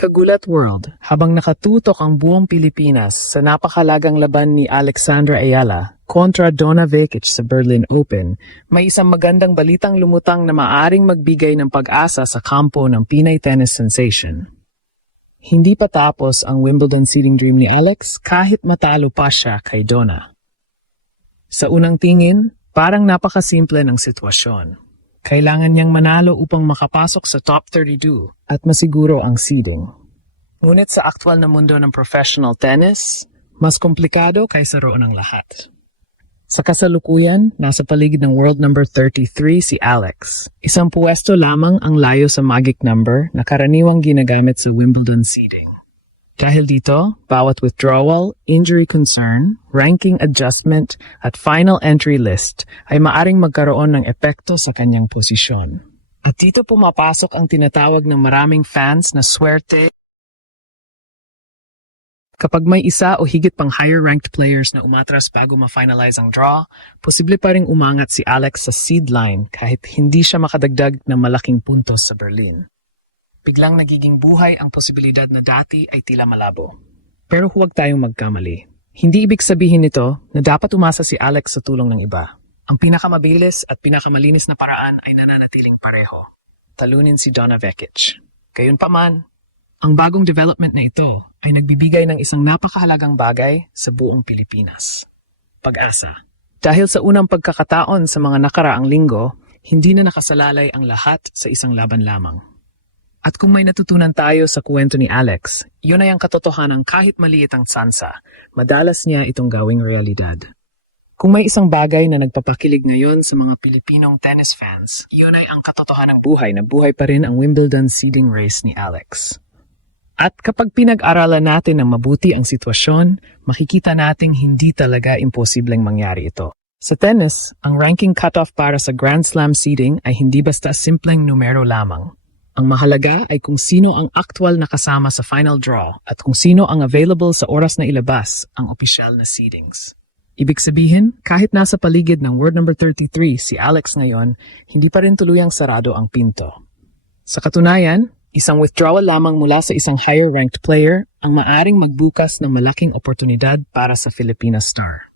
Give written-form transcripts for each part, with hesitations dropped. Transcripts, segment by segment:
Kagulat World, habang nakatutok ang buong Pilipinas sa napakalagang laban ni Alexandra Ayala kontra Donna Vekic sa Berlin Open, may isang magandang balitang lumutang na maaring magbigay ng pag-asa sa kampo ng Pinay tennis sensation. Hindi pa tapos ang Wimbledon seeding dream ni Alex kahit matalo pa siya kay Donna. Sa unang tingin, parang napakasimple ng sitwasyon. Kailangan niyang manalo upang makapasok sa top 32 at masiguro ang seeding. Ngunit sa aktwal na mundo ng professional tennis, mas komplikado kaysa roon ang lahat. Sa kasalukuyan, nasa paligid ng world number 33 si Alex. Isang puwesto lamang ang layo sa magic number na karaniwang ginagamit sa Wimbledon seeding. Dahil dito, bawat withdrawal, injury concern, ranking adjustment, at final entry list ay maaring magkaroon ng epekto sa kanyang posisyon. At dito pumapasok ang tinatawag ng maraming fans na swerte. Kapag may isa o higit pang higher-ranked players na umatras bago ma-finalize ang draw, posible pa ring umangat si Alex sa seed line kahit hindi siya makadagdag ng malaking puntos sa Berlin. Biglang nagiging buhay ang posibilidad na dati ay tila malabo. Pero huwag tayong magkamali. Hindi ibig sabihin nito na dapat umasa si Alex sa tulong ng iba. Ang pinakamabilis at pinakamalinis na paraan ay nananatiling pareho. Talunin si Donna Vekic. Gayunpaman, ang bagong development na ito ay nagbibigay ng isang napakahalagang bagay sa buong Pilipinas. Pag-asa. Dahil sa unang pagkakataon sa mga nakaraang linggo, hindi na nakasalalay ang lahat sa isang laban lamang. At kung may natutunan tayo sa kwento ni Alex, yun ay ang katotohanan kahit maliit ang tsansa, madalas niya itong gawing realidad. Kung may isang bagay na nagpapakilig ngayon sa mga Pilipinong tennis fans, yun ay ang katotohanang buhay na buhay pa rin ang Wimbledon seeding race ni Alex. At kapag pinag-aralan natin ng mabuti ang sitwasyon, makikita nating hindi talaga imposibleng mangyari ito. Sa tennis, ang ranking cutoff para sa Grand Slam seeding ay hindi basta simpleng numero lamang. Ang mahalaga ay kung sino ang aktwal na kasama sa final draw at kung sino ang available sa oras na ilabas ang opisyal na seedings. Ibig sabihin, kahit nasa paligid ng world number 33 si Alex ngayon, hindi pa rin tuluyang sarado ang pinto. Sa katunayan, isang withdrawal lamang mula sa isang higher-ranked player ang maaring magbukas ng malaking oportunidad para sa Filipina star.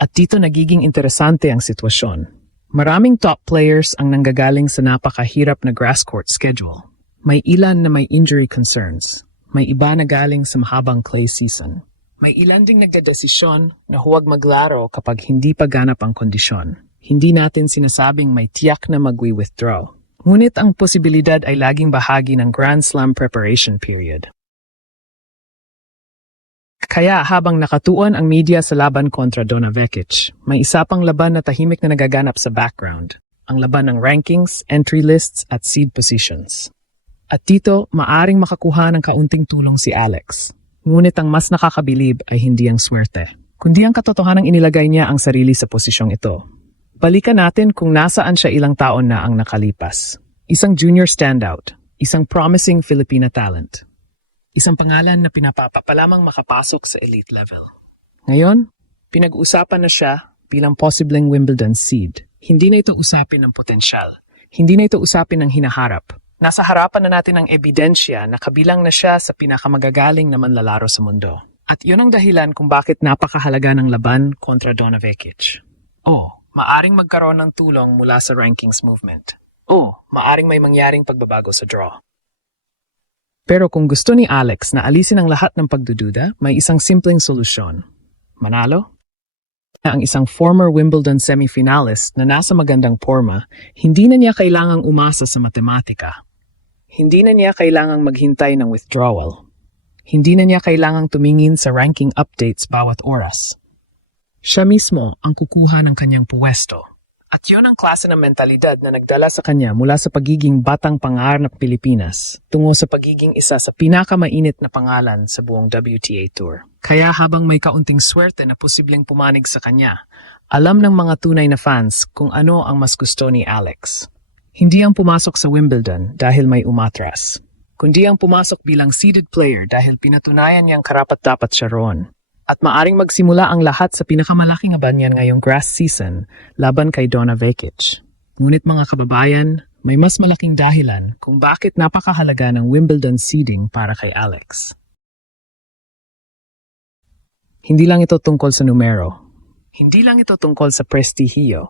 At dito nagiging interesante ang sitwasyon. Maraming top players ang nanggagaling sa napakahirap na grass court schedule. May ilan na may injury concerns. May iba na galing sa mahabang clay season. May ilan ding nagdedesisyon na huwag maglaro kapag hindi pa ganap ang kondisyon. Hindi natin sinasabing may tiyak na magwi-withdraw. Ngunit ang posibilidad ay laging bahagi ng Grand Slam preparation period. Kaya habang nakatuon ang media sa laban kontra Donna Vekic, may isa pang laban na tahimik na nagaganap sa background, ang laban ng rankings, entry lists at seed positions. At dito, maaring makakuha ng kaunting tulong si Alex. Ngunit ang mas nakakabilib ay hindi ang swerte, kundi ang katotohanang inilagay niya ang sarili sa posisyong ito. Balikan natin kung nasaan siya ilang taon na ang nakalipas. Isang junior standout, isang promising Filipina talent. Isang pangalan na pinapapalamang makapasok sa elite level. Ngayon, pinag-uusapan na siya bilang posibleng Wimbledon seed. Hindi na ito usapin ng potensyal. Hindi na ito usapin ng hinaharap. Nasa harapan na natin ang ebidensya na kabilang na siya sa pinakamagagaling na manlalaro sa mundo. At yun ang dahilan kung bakit napakahalaga ng laban kontra Donna Vekic. Maaring magkaroon ng tulong mula sa rankings movement. Maaring may mangyaring pagbabago sa draw. Pero kung gusto ni Alex na alisin ang lahat ng pagdududa, may isang simpleng solusyon. Manalo? Ang isang former Wimbledon semifinalist na nasa magandang forma, hindi na niya kailangang umasa sa matematika. Hindi na niya kailangang maghintay ng withdrawal. Hindi na niya kailangang tumingin sa ranking updates bawat oras. Siya mismo ang kukuha ng kanyang puwesto. At yun ang klase ng mentalidad na nagdala sa kanya mula sa pagiging batang pangarap ng Pilipinas tungo sa pagiging isa sa pinakamainit na pangalan sa buong WTA Tour. Kaya habang may kaunting swerte na posibleng pumanig sa kanya, alam ng mga tunay na fans kung ano ang mas gusto ni Alex. Hindi ang pumasok sa Wimbledon dahil may umatras, kundi ang pumasok bilang seeded player dahil pinatunayan niyang karapat-dapat siya roon. At maaring magsimula ang lahat sa pinakamalaking abanyan ngayong grass season laban kay Donna Vekic. Ngunit mga kababayan, may mas malaking dahilan kung bakit napakahalaga ng Wimbledon seeding para kay Alex. Hindi lang ito tungkol sa numero. Hindi lang ito tungkol sa prestihiyo.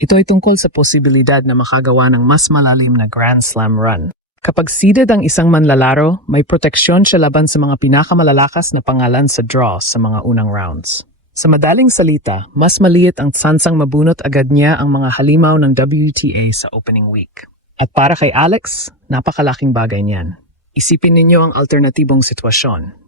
Ito ay tungkol sa posibilidad na makagawa ng mas malalim na Grand Slam run. Kapag seeded ang isang manlalaro, may proteksyon siya laban sa mga pinakamalalakas na pangalan sa draw sa mga unang rounds. Sa madaling salita, mas maliit ang tsansang mabunot agad niya ang mga halimaw ng WTA sa opening week. At para kay Alex, napakalaking bagay niyan. Isipin ninyo ang alternatibong sitwasyon.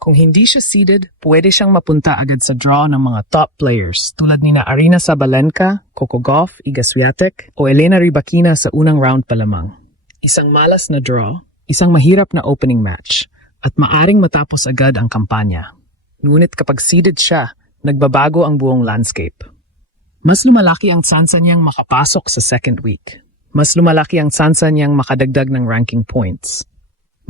Kung hindi siya seeded, pwede siyang mapunta agad sa draw ng mga top players tulad nina Aryna Sabalenka, Coco Gauff, Iga Swiatek o Elena Rybakina sa unang round pa lamang. Isang malas na draw, isang mahirap na opening match, at maaring matapos agad ang kampanya. Ngunit kapag seeded siya, nagbabago ang buong landscape. Mas lumalaki ang tsansa niyang makapasok sa second week. Mas lumalaki ang tsansa niyang makadagdag ng ranking points.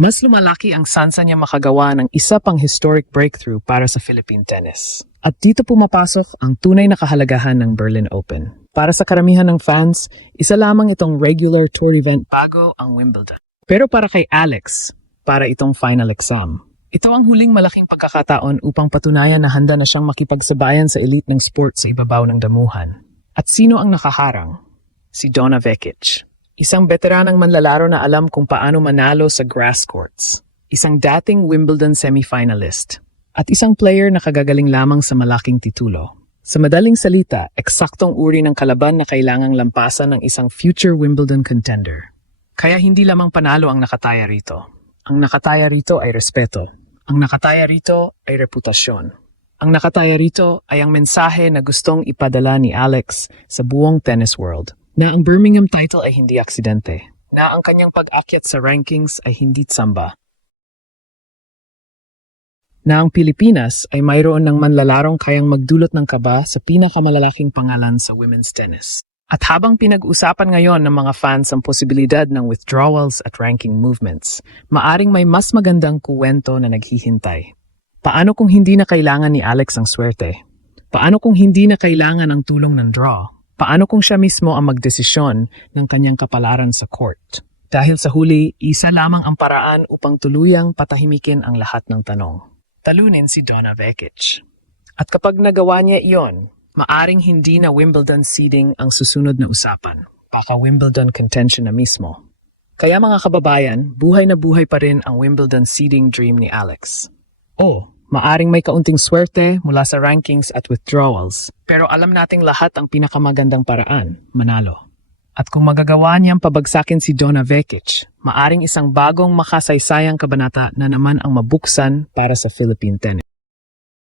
Mas lumalaki ang tsansa niya makagawa ng isa pang historic breakthrough para sa Philippine tennis. At dito pumapasok ang tunay na kahalagahan ng Berlin Open. Para sa karamihan ng fans, isa lamang itong regular tour event bago ang Wimbledon. Pero para kay Alex, para itong final exam. Ito ang huling malaking pagkakataon upang patunayan na handa na siyang makipagsabayan sa elite ng sport sa ibabaw ng damuhan. At sino ang nakaharang? Si Donna Vekic. Isang veteranang manlalaro na alam kung paano manalo sa grass courts. Isang dating Wimbledon semifinalist. At isang player na kagagaling lamang sa malaking titulo. Sa madaling salita, eksaktong uri ng kalaban na kailangang lampasan ng isang future Wimbledon contender. Kaya hindi lamang panalo ang nakataya rito. Ang nakataya rito ay respeto. Ang nakataya rito ay reputasyon. Ang nakataya rito ay ang mensahe na gustong ipadala ni Alex sa buong tennis world. Na ang Birmingham title ay hindi aksidente. Na ang kanyang pag-akyat sa rankings ay hindi tsamba. Na ang Pilipinas ay mayroon ng manlalarong kayang magdulot ng kaba sa pinakamalalaking pangalan sa women's tennis. At habang pinag-usapan ngayon ng mga fans ang posibilidad ng withdrawals at ranking movements, maaring may mas magandang kuwento na naghihintay. Paano kung hindi na kailangan ni Alex ang swerte? Paano kung hindi na kailangan ang tulong ng draw? Paano kung siya mismo ang magdesisyon ng kanyang kapalaran sa court? Dahil sa huli, isa lamang ang paraan upang tuluyang patahimikin ang lahat ng tanong. Talunin si Donna Vekic. At kapag nagawa niya iyon, maaring hindi na Wimbledon seeding ang susunod na usapan. Baka Wimbledon contention na mismo. Kaya mga kababayan, buhay na buhay pa rin ang Wimbledon seeding dream ni Alex. Maaring may kaunting swerte mula sa rankings at withdrawals, pero alam nating lahat ang pinakamagandang paraan, manalo. At kung magagawa niyang pabagsakin si Donna Vekic, maaring isang bagong makasaysayang kabanata na naman ang mabuksan para sa Philippine tennis.